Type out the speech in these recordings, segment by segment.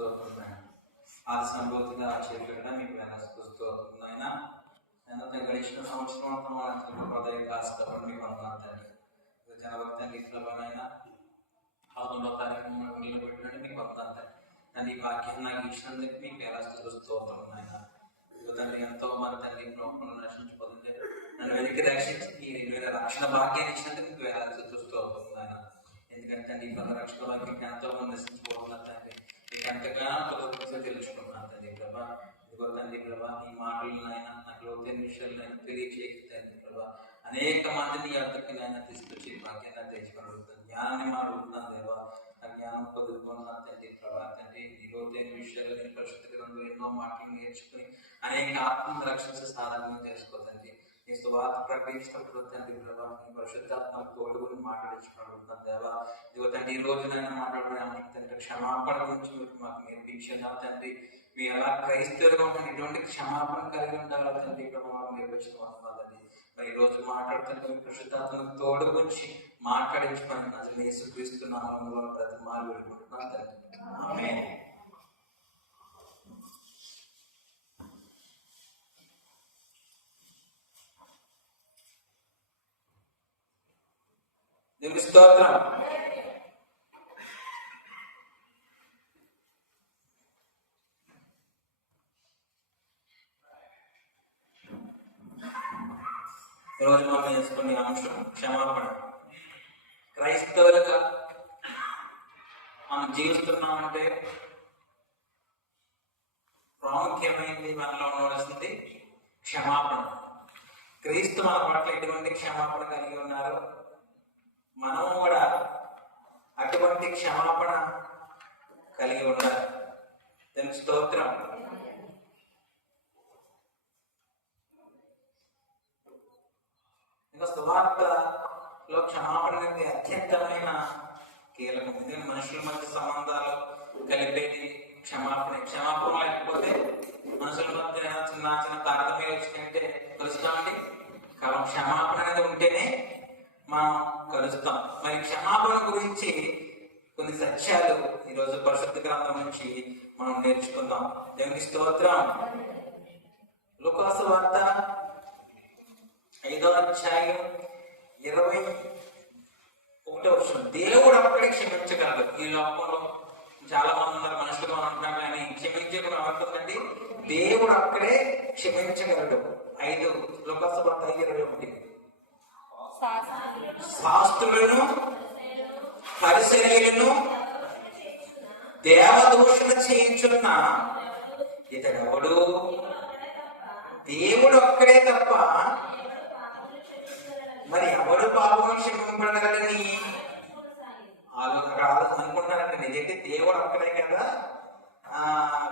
స్తోత్రం. ఆది సంభూతిగా చేతులుగా మీకు స్తోత్రం ఆయన. ఎంత గడిచిన సంవత్సరం అంతా మన హృదయ కాస్తపడి మీకు వందనాలు తండ్రి. జనవరి తండ్రి సులభమైన 11వ తారీఖు నిలబెట్టినట్టు మీకు వందనాలు తండ్రి. తండ్రి ఈ వాక్యాన్ని నాకు ఇచ్చినందుకు మీకు ఎలా స్తోత్రం ఆయన. తండ్రి ఎంతో మంది తండ్రి నశించిపోతుంది, నన్ను వెనక్కి రక్షించి మీరు రక్షణ భాగ్యాన్ని ఇచ్చినందుకు మీకు ఎలా స్తోత్రం ఆయన. ఎందుకంటే ఈ రక్షణ భాగ్యం ఎంతో మంది నశించిపోతున్నారు తండ్రి. మీకు ఎంతగానో తెలుసుకుంటున్నాను తండ్రి ప్రభా. ఇదిగో తండ్రి ప్రభా, ఈ మాటలనైనా నాకు లోతైన విషయాలైనా తెలియచేసి తండ్రి ప్రభా, అనేక మందిని అర్థకి నైనా తీసుకొచ్చి భాగ్యాన్ని తెచ్చుకోగలుగుతాను. జ్ఞానాన్ని మాట్లాడుతున్నాను దేవా, ఆ జ్ఞానం పొందుకున్నాను తండ్రి ప్రభా. తండ్రి ఈ లోతైన విషయాలు నేను పరిశుద్ధ గ్రంథంలో ఎన్నో మాటలు నేర్చుకుని అనేక ఆత్మను రక్షించి సాధన చేసుకోతండి. ఈ సువార్త ప్రకటించినప్పుడు తండ్రి ప్రభా, ఈ పరిశుద్ధాత్మ తోడుగుని మాట్లాడించుకుంటున్నాను దేవా. ఇదిగో తండ్రి ఈ రోజునైనా మాట్లాడుకునే తండ్రి క్షమాపణ గురించి మీరు మాకు నేర్పించారు తండ్రి. మీరు ఎలా క్రైస్తవులుగా ఉంటాను ఎటువంటి క్షమాపణ కలిగి ఉండాలో తండ్రి ప్రభావ మాకు నేర్పించిన వస్తున్నాదండి. మరి ఈ రోజు మాట్లాడుతుంటే మీ పరిశుద్ధాత్మకు తోడు గురించి మాట్లాడించుకోండి. అసలు యేసుక్రీస్తు నామములో బ్రతిమాలు వేడుకుంటున్నాను తండ్రి. ఆమేన్. దేవుని స్తోత్రం. ఈరోజు మనం చేసుకునే అంశం క్షమాపణ. క్రైస్తవులుగా మనం జీవిస్తున్నామంటే ప్రాముఖ్యమైనది మనలో ఉండవలసింది క్షమాపణ. క్రీస్తు మన పట్ల ఎటువంటి క్షమాపణ కలిగి ఉన్నారు, మనం కూడా అటువంటి క్షమాపణ కలిగి ఉండాలి. దానికి స్తోత్రం. ఇంకా సువార్తలో క్షమాపణ అనేది అత్యంతమైన కీలకం. ఎందుకంటే మనుషుల మధ్య సంబంధాలు కలిపేది క్షమాపణ. క్షమాపణ లేకపోతే మనుషుల మధ్య చిన్న చిన్న తారతమ్యాలు వచ్చినట్టే కలుస్తామండి. కాబట్టి క్షమాపణ అనేది ఉంటేనే మనం కలుస్తాం. మరి క్షమాపణ గురించి కొన్ని సత్యాలు ఈరోజు పరిశుద్ధ గ్రంథం నుంచి మనం నేర్చుకుందాం. దేవునికి స్తోత్రం. లూకా సువార్త 5వ అధ్యాయం 21వ వచనం. దేవుడు అక్కడే క్షమించగలడు. ఈ లోకంలో చాలా మంది ఉన్నారు, మనుషులుగా ఉంటున్నారు కానీ క్షమించే గుణం అవుతుందండి. దేవుడు అక్కడే క్షమించగలడు. లూకా సువార్త 5:21. శాస్త్రులను పరిసయ్యులను దేవదూషణ చేయించున్న ఇతడెవడు? దేవుడు ఒక్కడే తప్ప మరి ఎవరు పాపం క్షమింపగలని అనుకుంటారంటే నిజంగా దేవుడు ఒక్కడే కదా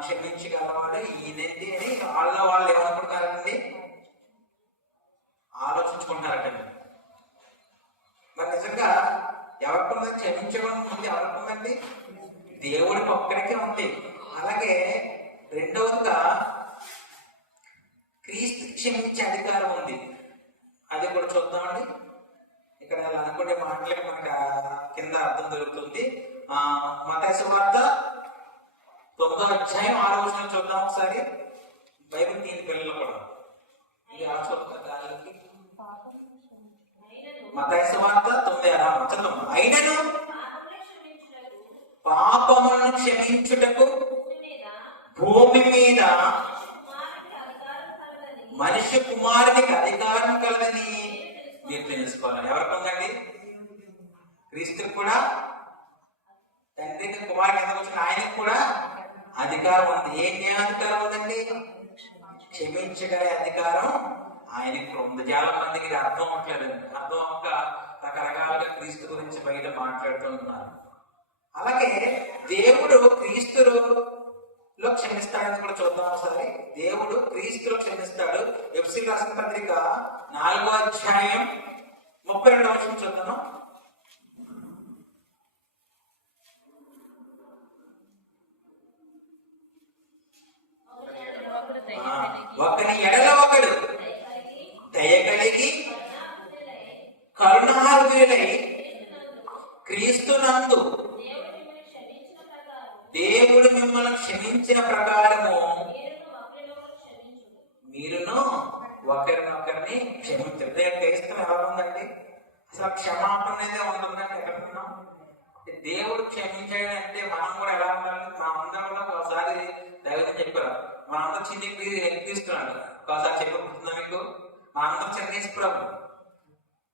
క్షమించగలవాడు ఈయనండి అని వాళ్ళు ఏమనుకుంటారండి, ఆలోచించుకుంటారటండి. మరి నిజంగా ఎవరికి క్షమించడం ఉంది? ఎవరికి ఉందండి? దేవుడికి ఒక్కడికే ఉంది. అలాగే రెండవదిగా క్రీస్తు క్షమించే అధికారం ఉంది. అది కూడా చూద్దామండి. ఇక్కడ అనుకునే మాటలకి మనకి కింద అర్థం దొరుకుతుంది. మత్తయి సువార్త 9వ అధ్యాయం 6వ వచనం చూద్దాం ఒకసారి. బైబిల్ తీని పిల్లలు కూడా మత్తయి సువార్త 9:6 అయినను పాపములను క్షమించుటకు భూమి మీద మనిషి కుమారునికి అధికారం కలదని మీరు తెలుసుకోవాలి. ఎవరికి ఉందండి? క్రీస్తుకు కూడా తండ్రికి కుమారుడు ఎందుకు వచ్చిన ఆయనకు కూడా అధికారం ఉంది. ఏ న్యాయాధికారం ఉందండి? క్షమించగలే అధికారం ఆయనకు ఉంది. చాలా మందికి ఇది అర్థం అవ్వట్లేదండి. అర్థం అవ్వక రకరకాలుగా క్రీస్తు గురించి బయట మాట్లాడుతున్నారు. అలాగే దేవుడు క్రీస్తులో క్షమిస్తాడని కూడా చూద్దాం ఒకసారి. దేవుడు క్రీస్తులో క్షమిస్తాడు. ఎఫెసీయులకు రాసిన పత్రిక 4వ అధ్యాయం 32వ వచనం చూద్దాము. ఒకని ఎడల ఒకడు దయ కలిగి కరుణాహృదయులై క్రీస్తునందు దేవుడు దేవుడు మిమ్మల్ని క్షమించిన ప్రకారము మీరును ఒకరినొకరిని క్షమించండి. క్రైస్తవం ఎలా ఉందండి? అసలు క్షమాపణ అనేది ఉంటుందండి ఎక్కడున్నాం? దేవుడు క్షమించాడు అంటే మనం కూడా ఎలా ఉండాలి? మా అందరం కూడా ఒకసారి దైవం చెప్పారు, మా అందరూ చిన్ని ఎక్కిస్తున్నాడు. ఒకసారి చెప్పబడుతుందా మీకు? మా అందరం చిన్నకేసి ప్రభు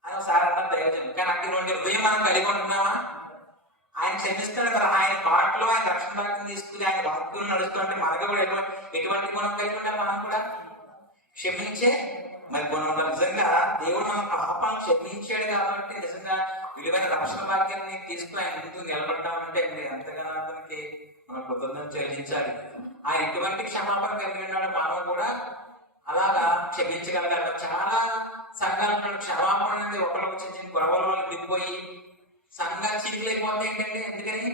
అని ఒకసారి అన్నారు దైవజనం. కానీ అటువంటి హృదయం మనం కలిగి ఉంటున్నామా? ఆయన క్షమిస్తాడు కదా. ఆయన పాటలో ఆయన రక్షణ భాగ్యం తీసుకుని ఆయన వాక్యం నడుస్తుంటే మనకు కూడా ఎటువంటి గుణం కలిగి ఉండాలి? మనం కూడా క్షమించే మరి గుణం ఉండాలి. నిజంగా దేవుడు మన పాపాలను క్షమించాడు కాబట్టి నిజంగా విలువైన రక్షణ భాగ్యాన్ని తీసుకుని ఆయన ముందు నిలబడ్డామంటే ఎంతగానో అతనికి మనం కృతజ్ఞత చెల్లించాలి. ఆయన ఎటువంటి క్షమాపణ కలిగి ఉన్నాడు, మనం కూడా అలాగా క్షమించగలగాలి. చాలా సంఘాలు క్షమాపణ అనేది ఒకరికి చిన్న చిన్న గొడవల వల్ల దిగిపోయి సంఘాలు చీకులైపోతే ఏంటంటే, ఎందుకని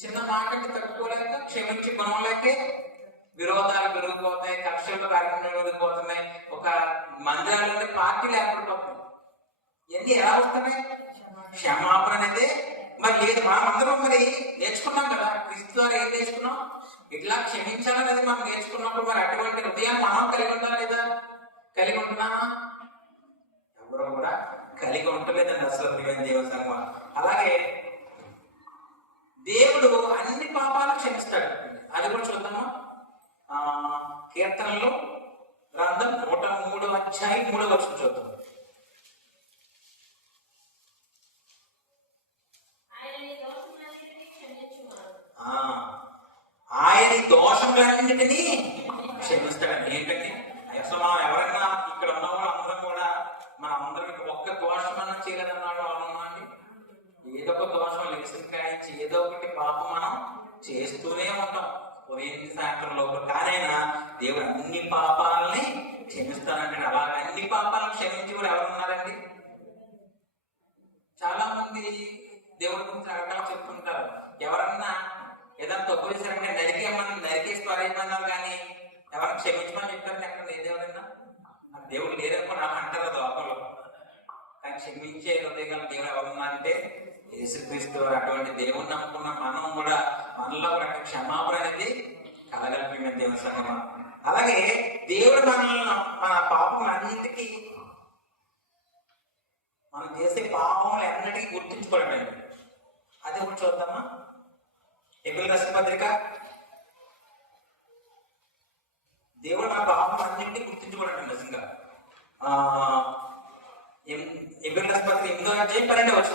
చిన్న మాటకి తట్టుకోలేక క్షమించి గుణంలోకే విరోధాలు పెరిగిపోతాయి, కక్షలు కార్యక్రమాలు పెరిగిపోతున్నాయి, ఒక మందిరాలు పార్టీలు ఏర్పడిపోతున్నాయి. ఇవన్నీ ఎలా వస్తున్నాయి? క్షమాపణ అనేది మరి లేదు. మనం అందరం మరి నేర్చుకున్నాం కదా, క్రీస్తు ద్వారా ఏం నేర్చుకున్నాం? ఇట్లా క్షమించాలనేది మనం నేర్చుకున్నప్పుడు మరి అటువంటి హృదయాన్ని మనం కలిగి ఉంటాం లేదా? కలిగి ఉంటున్నామా? ఎవరు కూడా కలిగి ఉండలేదండి అసలు దేవసంగం. అలాగే దేవుడు అన్ని పాపాలు క్షమిస్తాడు. అది కూడా చూద్దాము. కీర్తనలు గ్రంథం 103 చూద్దాం. ఆయన దోషములన్నింటినీ క్షమిస్తాడండి. ఏంటంటే అసలు మనం ఎవరైనా ఇక్కడ ఉన్న వాళ్ళందరం కూడా మన అందరికి ఒక్క దోషం అన్న చేయలేదన్నాడు అవునన్నా అండి? ఏదో ఒక దోషం లెక్కించి ఏదో ఒకటి పాపం మనం చేస్తూనే ఉంటాం ఉదయం సాయంత్రం లోపల. కానీ దేవుడు అన్ని పాపాలని క్షమిస్తానంటాడు. అలాగే అన్ని పాపాలను క్షమించి కూడా ఎవరు ఉన్నారండి? చాలా మంది దేవుడి గురించి రకరకాలు చెప్తుంటారు. ఎవరన్నా ఏదైనా తప్పు చేశారంటే నరికేసి పారేయమన్నారు, కానీ ఎవరైనా క్షమించమని చెప్తారంటే అక్కడ దేవుడన్నా దేవుడు లేదనుకో నాకు అంటారు లోపల. కానీ క్షమించే హృదయం దేవుడు ఎవరున్నా అంటే యేసుక్రీస్తు. అటువంటి దేవుని నమ్ముకున్న మనం కూడా మనలో కూడా క్షమాపణ అనేది కలగలిపి దేవుని సంగమా. అలాగే దేవుడు మనల్ని మన పాపం అన్నిటికీ మనం చేసే పాపములు అన్నిటికీ గుర్తించుకోవడం. అది ఒకటి చూద్దామా? హెబ్రీయుల రాసిన పత్రిక. దేవుడు మన పాపం అన్నింటినీ గుర్తించుకోవడం నిజంగా. హెబ్రీయుల రాసిన పత్రిక 8:12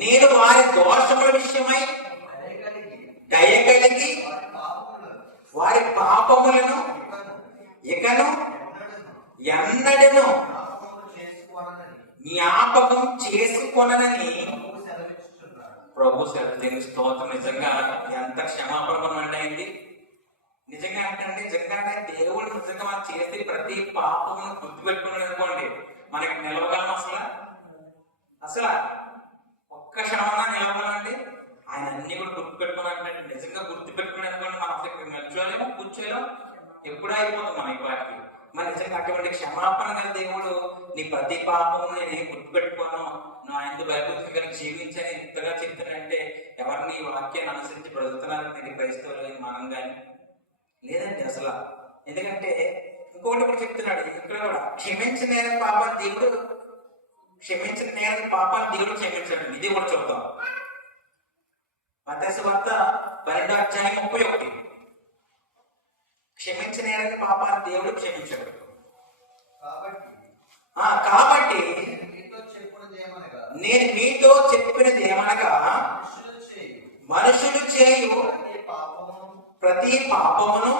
నేను వారి దోషముల విషయమై దయగలిగి వారి పాపములను ఇకను ఎన్నడను జ్ఞాపకం చేసుకొనని ప్రభు సెలవు. స్తోత్రం. నిజంగా ఎంత క్షమాపణ అయింది. నిజంగా అంటే నిజంగానే దేవుడు నిజంగా మనం చేసే ప్రతి పాపమును గుర్తుపెట్టుకున్నాడు అనుకోండి, మనకి నిలవగలం అసలు ఒక్క క్షణమన్నా నిలవాలండి. ఆయన అన్ని కూడా గుర్తుపెట్టుకోవాలంటే నిజంగా గుర్తుపెట్టుకుని అనుకోండి, మనం అసలు నిల్చోలేము, కూర్చోలేము, ఎప్పుడూ అయిపోతుంది మన ఈ పాటికి. మరి నిజంగా అటువంటి క్షమాపణ గల దేవుడు నీ ప్రతి పాపము నేను గుర్తుపెట్టుకోను, నా ఎందుకు భయభక్తులు జీవించని ఇంతగా చెప్తానంటే ఎవరిని ఈ వాక్యాన్ని అనుసరించి బ్రతుకుతున్నారని క్రైస్తవులు మనం కానీ లేదండి అసలు. ఎందుకంటే ఇంకొకటి కూడా చెప్తున్నాడు ఇక్కడ కూడా, క్షమించిన పాపాన్ని దేవుడు క్షమించాడు. ఇది కూడా చూద్దాం. మత్తయి సువార్త 12:31. క్షమించిన పాపాన్ని దేవుడు క్షమించాడు. కాబట్టి నేను మీతో చెప్పినది ఏమనగా మనుషులు చేయు ప్రతి పాపమును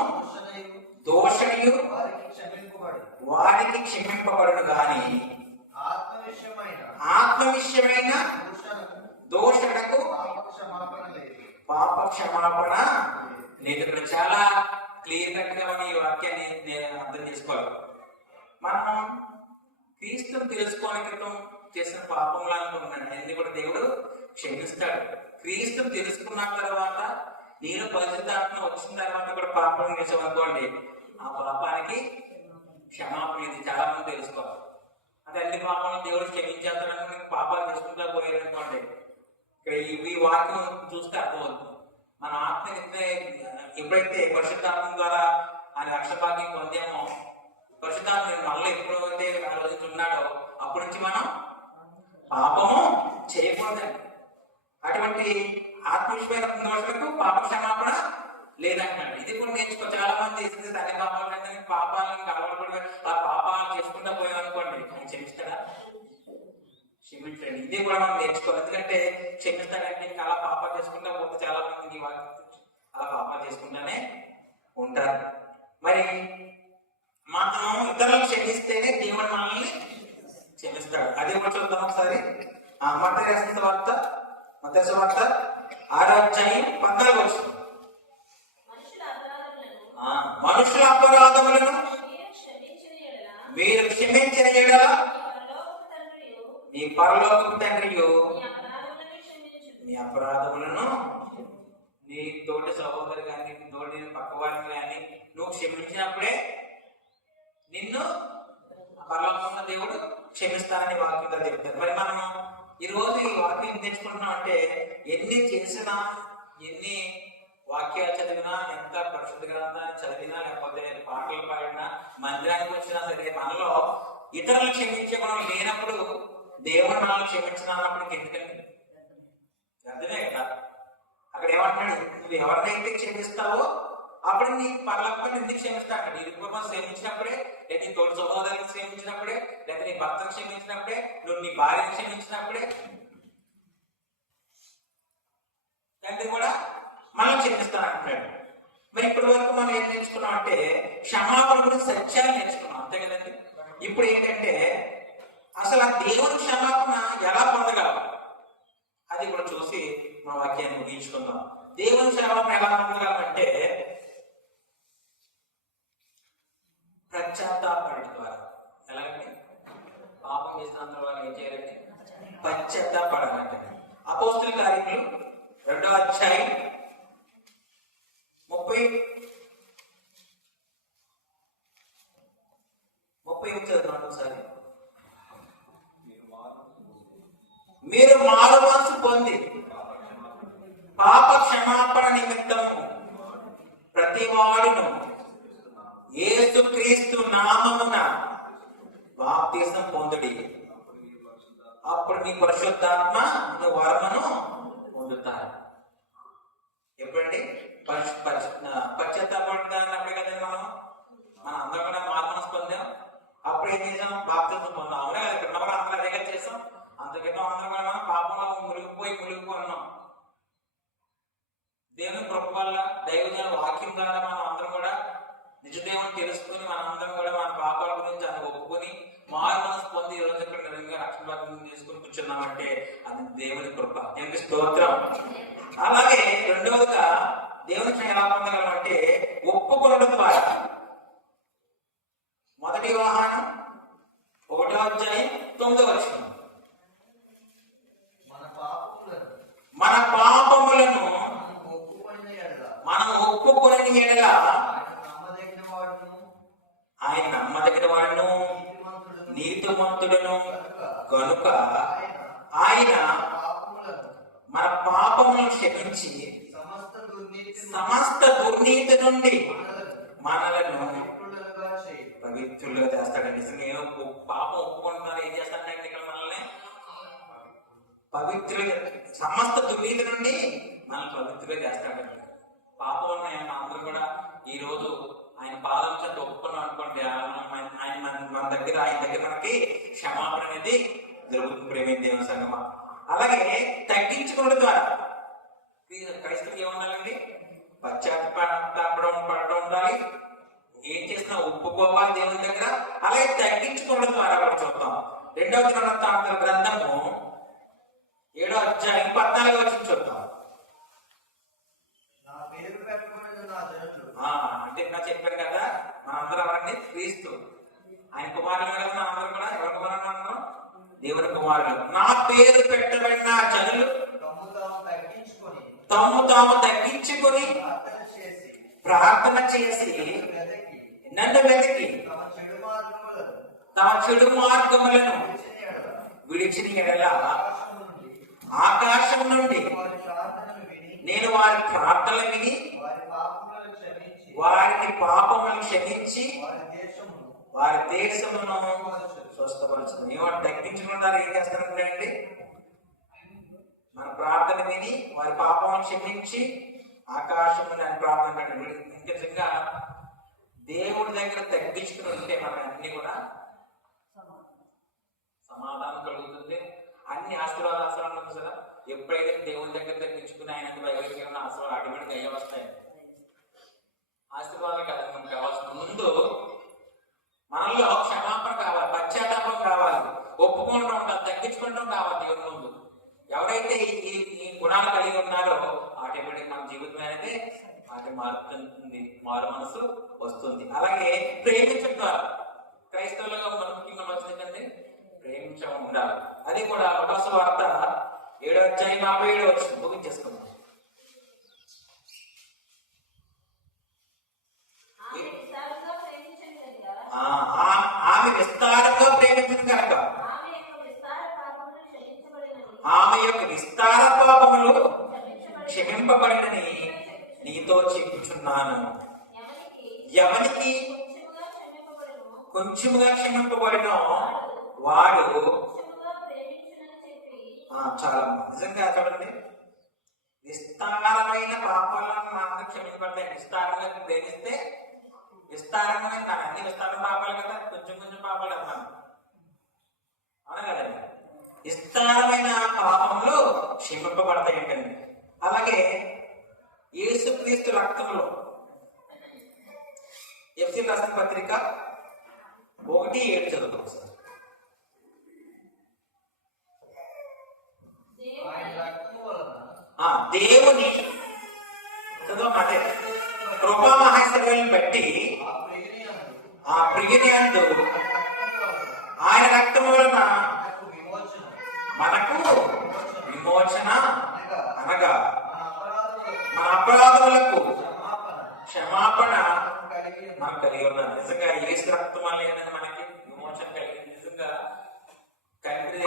దోషణయు వారికి క్షమింపబడును గాని ఆత్మ విషయమైన దోషణకు పాప క్షమాపణ లేదు. ఇక్కడ చాలా క్లియర్ కట్ గా ఈ వాక్యాన్ని నేను అర్థం చేసుకోవాలి. మనం క్రీస్తుని తెలుసుకోని క్రితం చేసిన పాపంలో అనుకుంటున్నాను అన్ని కూడా దేవుడు క్షమిస్తాడు. క్రీస్తుని తెలుసుకున్న తర్వాత నేను పరిశుద్ధాత్మ వచ్చిన తర్వాత కూడా పాపం చేసామనుకోండి, ఆ పాపానికి క్షమాపణ ఇది చాలా మంది తెలుసుకోవాలి. అది అన్ని పాపాలను దేవుడు క్షమించేస్తాడని పాపాలు చేసుకుంటా పోయారనుకోండి, ఇక్కడ ఈ వాక్యం చూస్తే అర్థమవుతుంది. మన ఆత్మ ఎప్పుడైతే పరిశుద్ధాత్మ ద్వారా ఆయన రక్షభాగ్యం పొందామో, పరిశుద్ధాత్మ మనలో ఎప్పుడైతే ఆలోచించున్నాడో అప్పటి నుంచి మనం పాపము చేయకూడదండి. అటువంటి ఆత్మీయమైన దోషులకు పాప క్షమాపణ లేదంటాడు. ఇది కూడా నేర్చుకో. చాలా మంది అన్ని పాపాలు పాపాలను అలవాటు ఆ పాపాలు చేసుకుంటా పోయాం అనుకోండి, ఆయన క్షమిస్తాడా? క్షమించండి. ఇది కూడా మనం నేర్చుకోవాలి. ఎందుకంటే క్షమిస్తాడంటే చాలా పాపాలు చేసుకుంటా పోతే చాలా మంది అలా పాపాలు చేసుకుంటానే ఉంటారు. మరి మనం ఇతరులను క్షమిస్తేనే దేవుడు మనల్ని క్షమిస్తాడు. అది కూడా చూద్దాం ఒకసారి. మత్తయి సువార్త 6వ అధ్యాయం 14వ వచనం. మనుషుల అపరాధములను మీరు క్షమించిన యెడల మీ పరలోకపు తండ్రియు మీ అపరాధములను, నీ తోటి సహోదరు కానీ తోటి పక్కవారిని కానీ నువ్వు క్షమించినప్పుడే నిన్ను పరలోకంలో దేవుడు క్షమిస్తానని వాక్యంగా చెప్తారు. మరి మనం ఈ రోజు ఈ వాక్యం తెచ్చుకుంటున్నాం అంటే ఎన్ని చేసినా, ఎన్ని వాక్యాలు చదివినా, ఎంత పరిశుద్ధ గ్రంథాన్ని చదివినా, లేకపోతే పాటలు పాడినా, మందిరానికి వచ్చినా సరే మనలో ఇతరులు క్షమించే మనం లేనప్పుడు దేవుడు మనల్ని క్షమించినప్పుడు ఎందుకండి? అర్థమే కదా. అక్కడ ఏమంటున్నాడు? నువ్వు ఎవరినైతే క్షమిస్తావో అప్పుడు నీ పరలోకం ఎందుకు క్షమిస్తాడు? నీ కుటుంబం క్షమించినప్పుడే, లేదా నీ తోటి సహోదరులను క్షమించినప్పుడే, లేదా నీ భర్తను క్షమించినప్పుడే, నువ్వు నీ భార్యను క్షమించినప్పుడే తండ్రి కూడా మనం క్షమిస్తాను అంటున్నాడు. మరి ఇప్పటి వరకు మనం ఏం నేర్చుకున్నాం అంటే క్షమాపణ గురించి సత్యాలు నేర్చుకున్నాం, అంతే కదండి. ఇప్పుడు ఏంటంటే అసలు ఆ దేవుని క్షమాపణ ఎలా పొందగలం అది కూడా చూసి మన వాక్యాన్ని ముగించుకుందాం. దేవుని క్షమాపణ ఎలా పొందగలం అంటే పశ్చాత్తాపడటం ద్వారా. ఎలాగంటే పాపం చేసిన తర్వాత ఏం చేయాలంటే పశ్చాత్తాపడాలంటే. అపోస్తుల కార్యములు 2వ అధ్యాయం 30 చదువుతున్నాను ఒకసారి. మీరు మారు మనసు పొంది పాప క్షమాపణ నిమిత్తము ప్రతివాడును యేసుక్రీస్తు నామమున బాప్తిసం పొందుడి, అప్పుడు మీ పరిశుద్ధాత్మ వరమును పొందుతారు. ఎప్పుడండి? పశ్చాత్తాపడినప్పుడే కదండి మనం అందరం కూడా మారు మనసు పొందాం. అప్పుడు ఏం చేసాం? బాప్తిసం పొందాం. అవునా కదా? ఇక్కడ కూడా అందరూ అదే చేసాం. అంతకితం అందరం కూడా పాపంలో మునిగిపోయి ఉన్నాం. దేవుని కృప వల్ల, దైవజన వాక్యం ద్వారా మనం అందరం కూడా నిజదేవుని తెలుసుకుని మనందరం కూడా మన పాపాల గురించి అది ఒప్పుకొని మారు మనసు పొంది ఈ రోజు ఇక్కడ నిజంగా రక్షణ భాగం తీసుకుని కూర్చున్నామంటే అది దేవుని కృప. దేవునికి స్తోత్రం. అలాగే రెండవదిగా దేవుని క్షణ ఎలా పొందగలం అంటే ఒప్పుకొనడం ద్వారా. మొదటి యోహాను 1వ అధ్యాయం 9వ వచనం. మన పాపములను మనం ఒప్పుకొని ఎడల ఆయన నమ్మదగిన వాడును నీతిమంతుడును కనుక ఆయన మన పాపములను క్షమించి సమస్త దుర్నీతి నుండి మనలను పవిత్రులుగా చేస్తాడండి. నేను పాపం ఒప్పుకుంటున్నాను, ఏం చేస్తాడంటే ఇక్కడ మనల్ని పవిత్రులుగా, సమస్త దుర్నీతి నుండి మనల్ని పవిత్రులుగా చేస్తాడండి. పాపం ఉన్న అందరూ కూడా ఈ రోజు ఆయన పాదం చెంత ఒప్పుకున్నాం అనుకోండి, ఆయన దగ్గర మనకి క్షమాపణ అనేది జరుగుతుంది. ప్రేమ దేవుని సంగమా. అలాగే తగ్గించుకోవడం ద్వారా క్రైస్తవులు ఏముండాలండి? పశ్చాత్తాపడడం ఉండాలి. ఏం చేసినా ఒప్పుకోవాలి దేవుని దగ్గర. అలాగే తగ్గించుకోవడం ద్వారా కూడా చూద్దాం. 2వ దినవృత్తాంతాల గ్రంథము 7వ అధ్యాయం 14వ వచనం చూద్దాం. అంటే ఇంకా చెప్పారు కదా, మనందరం ఎవరండి? క్రీస్తు. ఆయన కుమారులు కదా మనందరం కూడా. ఎవరి కుమారులు? అందరం దేవుని కుమారులు. నా పేరు పెట్టబడిన జనులు తాము తగ్గించుకొని ప్రార్థన చేసి నన్ను వెతికి తమ చెడు మార్గములను విడిచిన ఎడల ఆకాశం నుండి నేను వారి ప్రార్థనలు విని వారికి పాపములను క్షమించి వారి దేశమును స్వస్థపరచడం. ఏమంటే తగ్గించుకుంటారు, ఏం చేస్తారంటే మన ప్రార్థన విని వారి పాపములను క్షమించి ఆకాశం నుండి అని ప్రార్థన కంటే నిజంగా దేవుడి దగ్గర తగ్గించుకుని ఉంటే మనకి అన్ని కూడా సమాధానం కలుగుతుంది. అన్ని ఆశీర్వాదాలు ఉంది కదా. ఎప్పుడైతే దేవుని దగ్గర తగ్గించుకుని ఆయన వైవిధ్యంగా ఆశీర్వాదాలు ఆటోమేటిక్ అయ్యే వస్తాయి. ఆశీర్వాదాలు కాదు మనకు కావాల్సిన ముందు మనలో క్షమాపణ కావాలి, పశ్చాత్తాపం కావాలి, ఒప్పుకుంటూ ఉండాలి, తగ్గించుకుంటాం కావాలి దేవుని ముందు. ఎవరైతే ఈ గుణాలు కలిగి ఉన్నారో ఆటోమేటిక్ మన జీవితం అనేది మారుతుంది, మారు మనసు వస్తుంది. అలాగే ప్రేమించడం ద్వారా క్రైస్తవులుగా మన ముఖ్యంగా వచ్చిందంటే ప్రేమించడం ఉండాలి. అది కూడా లోకాసు సువార్త 7:47 వచ్చింది. ముగించేసుకుందాం. ఆమె విస్తారంగా ప్రేమించింది కనుక ఆమె యొక్క విస్తార పాపములు క్షమింపబడినని నీతో చెప్పుచున్నాను. ఎవరికి కొంచెముగా క్షమింపబడిన వాడు చాలా నిజంగా చూడండి, విస్తారమైన పాపాలను మాత్రం క్షమించబడతాయి. విస్తారంగా ప్రేమిస్తే విస్తారంగా అన్ని విస్తారం పాపాలు కదా, కొంచెం కొంచెం పాపాలు అన్నాను అవునా కదండి. విస్తారమైన పాపములు క్షమింపబడతాయి ఏంటండి. అలాగే యేసుక్రీస్తు రక్తంలో ఎఫ్ఎసీయులకు రాసిన పత్రిక 1:7 చదువుతాం సార్. దేవుని చదవమంటే కృపా మహేశ్వరులను బట్టి ఆ ప్రియుని యందు ఆయన రక్తం వలన మనకు విమోచన అనగా మన అపరాధములకు క్షమాపణ మనకు కలిగి ఉన్నాను. నిజంగా యేసు రక్తం వల్ల అనేది మనకి విమోచన కలిగింది. నిజంగా తండ్రి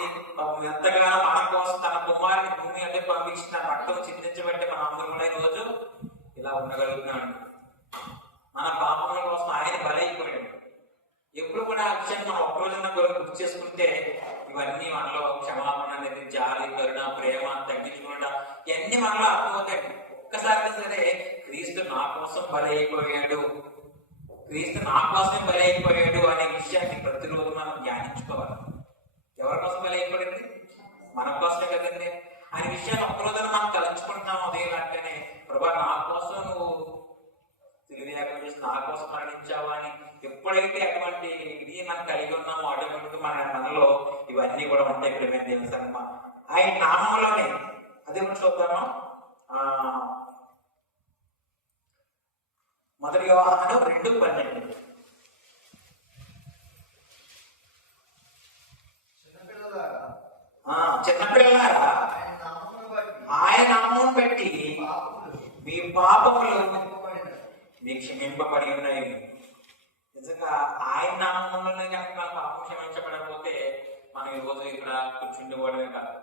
ఎంతగానో మన కోసం తన కుమారుని భూమి అంటే పంపించిన రక్తం చిందించబట్టి మన అందరం కూడా రోజు ఇలా ఉండగలుగుతున్నాడు. మన పాపముల కోసం ఆయన బలైపోయాడు. ఎప్పుడు కూడా ఆ విషయాన్ని మనం ఒక్కరోజున గుర్తు చేసుకుంటే ఇవన్నీ మనలో క్షమాపణ అనేది, జాలి, కరుణ, ప్రేమ, తగ్గించుకుంటా ఇవన్నీ మనలో అర్థమవుతాయి. ఒక్కసారి సరే క్రీస్తు నా కోసం బలైపోయాడు, క్రీస్తు నా కోసమే బలైపోయాడు అనే విషయాన్ని ప్రతిరోజు మనం ధ్యానించుకోవాలి. ఎవరి కోసం బలైపోయింది? మన కోసమే కదండి. అనే విషయాన్ని ఒక్కరోజున మనం తలంచుకుంటున్నాం. అదేంటంటేనే ప్రభా నా కోసం నువ్వు తెలియజేయకుండా చేసి నా కోసం మరణించావా అని ఎప్పుడైతే అటువంటి ఇది మనం కలిగి ఉన్నామో ఆటోమేటిక్ మనలో ఇవన్నీ కూడా ఉంటాయి. ప్రేమ దేవుని సంగమ ఆయన నామంలోనే అదే చూద్దాము. 1 యోహాను 2:12 చిన్నపిల్లలారా ఆయన నామమును బట్టి మీ పాపములు మీకు క్షమింపబడి ఉన్నాయి. నిజంగా ఆయన నామంలోనే కనుక మన పాపం క్షమించబడకపోతే మనం ఈరోజు ఇక్కడ కూర్చుండిపోవడమే కాదు,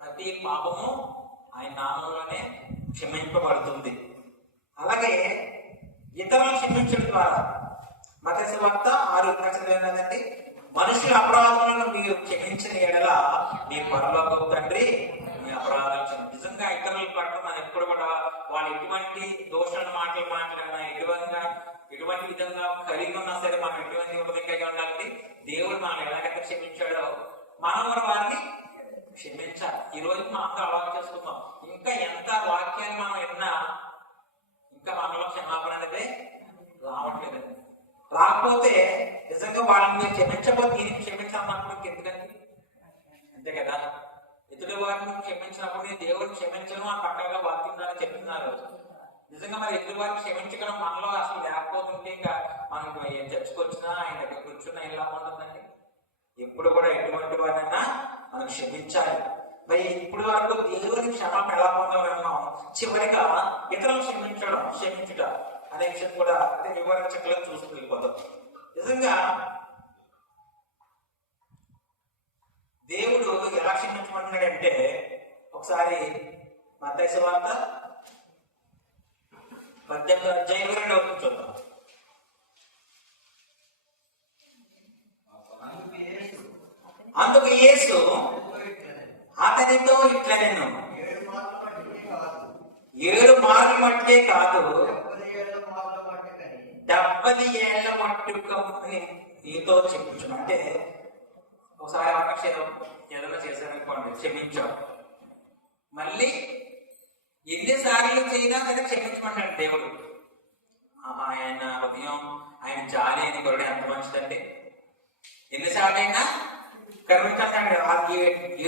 ప్రతి పాపము ఆయన నామంలోనే క్షమింపబడుతుంది. అలాగే ఇతరులను క్షమించడం ద్వారా మత్తయి సువార్త 6:8 మనుషుల అపరాధములను మీరు క్షమించిన ఎడల మీ పరలోకపు తండ్రి మీ అపరాధాలు. నిజంగా ఇతరుల పట్ల మనం ఎప్పుడు కూడా వాళ్ళు ఎటువంటి దోషాలు మాటలు మాట్లాడినా ఎటువంటి విధంగా కలిగి ఉన్నా సరే మనం ఎటువంటి విధంగా ఉండాలి. దేవుడు మనం ఎలాగైతే క్షమించాడో మనం కూడా వారిని క్షమించాలి. ఈ రోజు మనం అంతా అలవాటు చేసుకుందాం. ఇంకా ఎంత వాక్యాన్ని మనం విన్నా ఇంకా మనలో క్షమాపణ అనేది రావట్లేదండి. రాకపోతే నిజంగా వాళ్ళని మీరు క్షమించబోతే దీనికి క్షమించాలన్నప్పుడు ఎందుకండి, అంతే కదా. ఇతరుల వారిని క్షమించినప్పుడు నేను దేవుడిని క్షమించను అని పక్కగా వాక్యం చెప్తున్నారు. నిజంగా మరి ఎదుటి వారిని క్షమించడం మనలో అసలు లేకపోతుంటే ఇంకా మనకు ఏం చర్చకొచ్చినా ఆయన దగ్గర కూర్చున్నా ఎలా ఉంటుందండి. ఎప్పుడు కూడా ఎటువంటి వారినైనా మనం క్షమించాలి. మరి ఇప్పుడు వరకు దేవుని క్షమాపణ ఎలా పొందాలన్నాం, చివరిగా ఇతరులను క్షమించుట అనే విషయం కూడా అదే వివరించగల చూసుకు వెళ్ళిపోతాం. నిజంగా దేవుడు ఎలా క్షమించమంటున్నాడంటే, ఒకసారి మత్తయి సువార్త 18వ అధ్యాయం 2వ చూద్దాం. అందుకు యేసు అతనితో ఇట్లా, నేను 7 మార్లు మట్టే కాదు 70 ఏళ్ల మట్టుకు నీతో చెప్పుచున్నా. అంటే ఒకసారి ఆపక్షేపం ఏదైనా చేశారనుకోండి, క్షమించాం, మళ్ళీ ఎన్నిసార్లు చేసినా సరే క్షమించమంటాడు దేవుడు. ఆయన ఉదయం, ఆయన జాలి అని కొరడు ఎంత మంచిదండి. ఎన్నిసార్లు అయినా కరుణించాడు. అది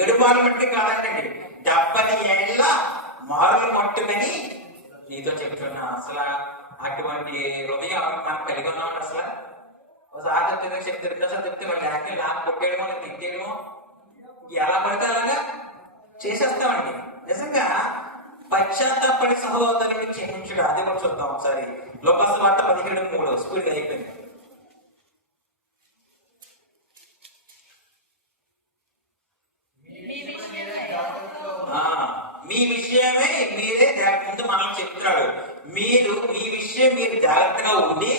7 మార్లు మట్టి కాదండి, 70 ఏళ్ల మార్లు మట్టుకని నీతో చెప్తున్నా. అసలు అటువంటి హృదయం మనం కలిగి ఉన్నాం. అసలు ఒకసారి చెప్తే చెప్తే వాళ్ళు యాక్ని లాక్ కొట్టేయడమో తిట్టేయడమో ఎలా పడితే అలాగా చేసేస్తామండి. నిజంగా పశ్చాత్తాపడి సహోదరుడిని క్షమించడు. అది కూడా చూద్దాం ఒకసారి. లోకాసు వార్త 17:3 స్పీడ్గా అయిపోయింది. మీ విషయమే మీరే ముందు మనం చెప్తున్నాడు. మీరు మీ విషయం మీరు జాగ్రత్తగా ఉండి,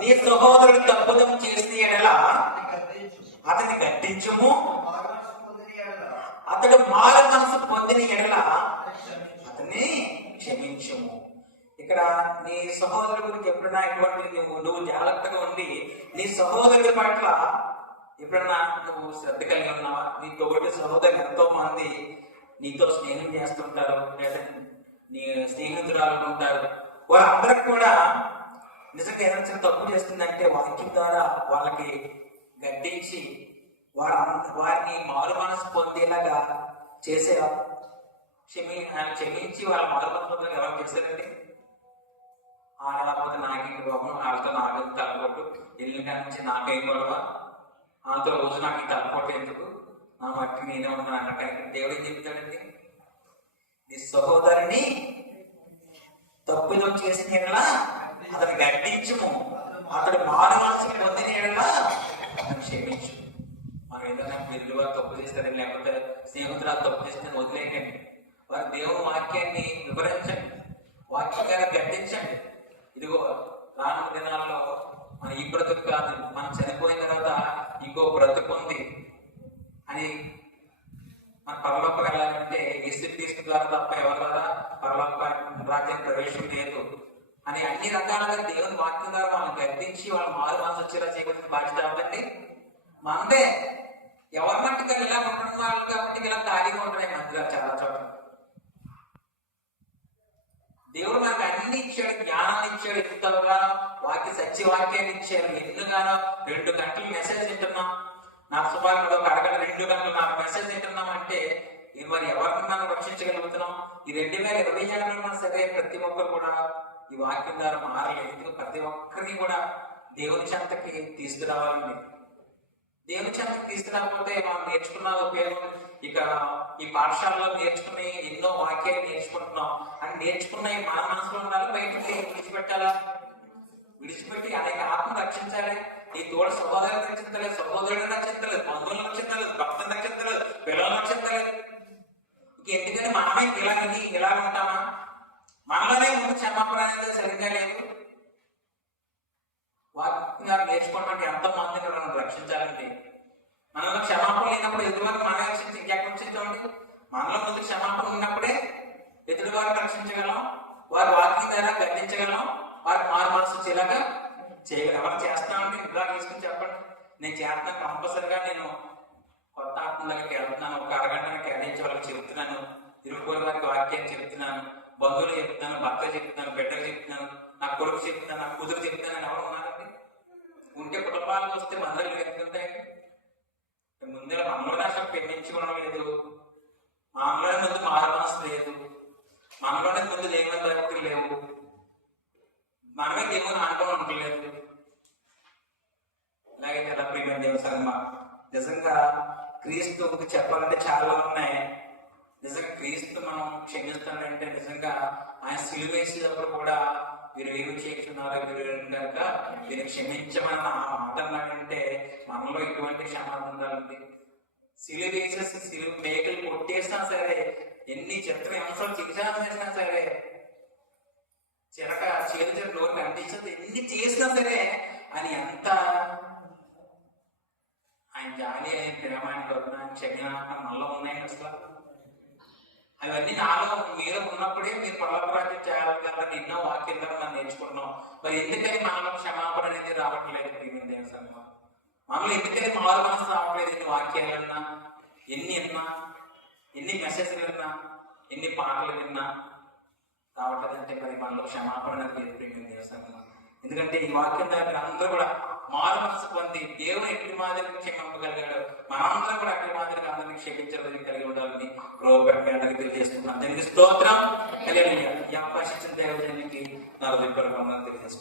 నీ సహోదరుడు తప్పుదం చేసిన ఎడల అతన్ని గద్దించుము, అతడు మారు మనసు పొందిన ఎడల అతన్ని క్షమించుము. ఇక్కడ నీ సహోదరుడి గురించి ఎప్పుడన్నా ఇటువంటి నువ్వు జాగ్రత్తగా ఉండి నీ సహోదరుడి పట్ల ఎప్పుడన్నా నువ్వు శ్రద్ధ కలిగి ఉన్నావా? నీ తోటి సహోదరులు ఎంతో మంది నీతో స్నేహం చేస్తుంటారు, లేదా నీ స్నేహితురాలు ఉంటారు. వారందరికి కూడా నిజంగా ఏదైనా తప్పు చేస్తుందంటే వాక్యం ద్వారా వాళ్ళకి గడ్డించి వారిని మారు మనసు పొందేలాగా చేసే క్షమించి వాళ్ళ మారు మనసు పొందేలాగా ఎవరు చేశారండి? ఆడకపోతే నాకేం గొప్ప, వాళ్ళతో నాకేం తలపొట్టు, ఇల్లు నుంచి నాకేం గొడవ, వాళ్ళతో రోజు నాకు ఈ తలపొట్టు ఎందుకు, నా మట్టి నేనే ఉన్నాను అన్నట్టు దేవుడు ఏం చెప్తాడండి? నీ సహోదరుని తప్పుదం చేసిన ఎడల అతను గడ్డించుము, అతడు మారు మనసుని పొందిన ఎడల అతను క్షమించు. మనం ఏదైనా పిల్లలు వారు తప్పు చేస్తారని, లేకపోతే స్నేహితురాలు తప్పు చేస్తే వదిలేయండి. వారి దేవుని వాక్యాన్ని వివరించండి, వాక్యం ద్వారా గడ్డించండి. ఇదిగో రానున్న దినాల్లో మన ఈ బ్రతుకు కాదు, మనం చనిపోయిన తర్వాత ఇంకో బ్రతుకు ఉంది అని, మన పరలోకం వెళ్ళాలంటే యేసుక్రీస్తు ద్వారా తప్ప ఎవరి ద్వారా పరలోక రాజ్యం ప్రవేశం లేదు అని అన్ని రకాలుగా దేవుని వాక్యం ద్వారా వాళ్ళని గర్తించి వాళ్ళ మారు మనసు వచ్చేలా చేయవలసిన బాధ్యత అవుతండి మనదే. ఎవరి మట్టుగా ఇలా ఉండడం వాళ్ళు కాబట్టి ఇలా ఖాళీగా ఉంటున్నాయి మధ్యలో చాలా చోట్ల. దేవుడు మనకు అన్ని ఇచ్చాడు, జ్ఞానాన్ని ఇచ్చాడు, ఎంతగానో సత్యవాక్యాన్ని ఇచ్చాడు. ఎందుగానో 2 గంటలు మెసేజ్ తింటున్నాం, నాకు సుమారు ఒక అరగంట 2 గంటలు నాకు మెసేజ్ తింటున్నాం అంటే మరి ఎవరిని మనం రక్షించగలుగుతున్నాం? ఈ 2026 సరే ప్రతి ఒక్కరు కూడా ఈ వాక్యం ద్వారా మారలేదు. ప్రతి ఒక్కరిని కూడా దేవుని చెంతకి తీసుకురావాలండి. దేవుని చెంతకి తీసుకురాకపోతే మనం నేర్చుకున్న ఉపయోగం, ఇక ఈ పాఠశాలలో నేర్చుకుని ఎన్నో వాక్యాలు నేర్చుకుంటున్నాం అని నేర్చుకున్నాయి మన మనసులో ఉండాలి, బయటకి విడిచిపెట్టాలా? విడిచిపెట్టి అనేక ఆత్మ రక్షించాలి. ఈ తోడ సహోదరులు రక్షించలేదు, సహోదరుడిని రక్షించలేదు, బంధువులను రక్షించలేదు, భక్తులను రక్షించలేదు, పిల్లలను రక్షించలేదు. ఎందుకంటే మనమే ఇలా ఉంటామా? మనలోనే ముందు క్షమాపణ అనేది సరిగ్గా లేదు. వాక్యం నేర్చుకోవడానికి ఎంతో మందిని మనం రక్షించాలండి. మనలో క్షమాపణ లేనప్పుడు ఎదురువారికి మనం రక్షించి ఇంకెక్కడ రక్షించండి? మనలో ముందు క్షమాపణ ఉన్నప్పుడే ఎదురు వారిని రక్షించగలం, వారి వాక్యం ద్వారా గర్తించగలం, వారికి మారు మనసు వచ్చేలాగా చేయగలం. ఎవరు చేస్తామంటే ఇలా తీసుకుని చెప్పండి, నేను చేస్తాను కంపల్సరిగా. నేను కొత్త ఆత్మ దగ్గరికి వెళ్తున్నాను, ఒక అరగంటను కేటాయించి వాళ్ళకి చెప్తున్నాను, ఇరుగు వారికి వాక్యాన్ని చెప్తున్నాను, బంధువులు చెప్తున్నాను, భర్త చెప్తున్నాను, బిడ్డలు చెప్తున్నాను, నా కొడుకు చెప్తున్నాను, నా కూతురు చెప్తున్నాను. ఎవరు ఉన్నారండి? ఉంటే కుటుంబాలకు వస్తే మందలు ఎత్తుంటాయండి. ముందే మనలోనే అసలు పెంచుకోవడం లేదు, మనలోనే ముందు మారు మనసు లేదు, మనలోనే ముందు దేవుని భక్తులు లేవు, మనమే దేవుని ఆనుకొని ఉండలేదు. ఇలాగే కదా ప్రియమైన దేవసంగమ, నిజంగా క్రీస్తుకి చెప్పాలంటే చాలా ఉన్నాయి. నిజంగా క్రీస్తు మనం క్షమిస్తాడంటే నిజంగా ఆయన సిలువ వేసేటప్పుడు కూడా వీరు ఏమి చేస్తున్నారు వీరు కనుక వీరు క్షమించమని ఆ మాట అంటే మనలో ఎటువంటి క్షమాపణ ఉండాలండి. సిలువ వేసేసి సిలువ మేకలు కొట్టేసినా సరే, ఎన్ని చిత్ర హింసలు చికిత్సలు చేసినా సరే, చిరక చేతి నోరు అంటించదు, ఎన్ని చేసినా సరే అని ఎంత ఆయన జాలి అనే ప్రేమ ఆయన కరుణ క్షమాపణ మనలో ఉన్నాయి అసలు. అవన్నీ నాలో మీరు ఉన్నప్పుడే మీరు పర్వతరాజ్యం చేయాలి ఎన్నో వాక్యం ద్వారా మనం నేర్చుకుంటున్నాం. మరి ఎందుకని మనలో క్షమాపణ అనేది రావట్లేదు? ప్రియమైన దేవుని సంఘం, మనలో ఎందుకని మారు మనసు రావట్లేదు? ఎన్ని వాక్యాలన్నా, ఎన్ని విన్నా, ఎన్ని మెసేజ్లు విన్నా, ఎన్ని పాటలు విన్నా రావట్లేదంటే మరి మనలో క్షమాపణ అనేది లేదు. ప్రియమైన దేవుని సంఘం, ఎందుకంటే ఈ వాక్యం దగ్గర అందరూ కూడా మారు మనసు పొంది దేవుని ఎట్టి మాదిరిని క్షమింపగలిగాడు, మనందరం కూడా అట్టి మాదిరిగా అందరినీ క్షమించగలిగి కలిగి ఉండాలని అందరికీ తెలియజేస్తున్నాను. దానికి స్తోత్రం. ఈ అవకాశం ఇచ్చిన దేవజనానికి నా హృదయపూర్వకంగా తెలియజేస్తున్నాను.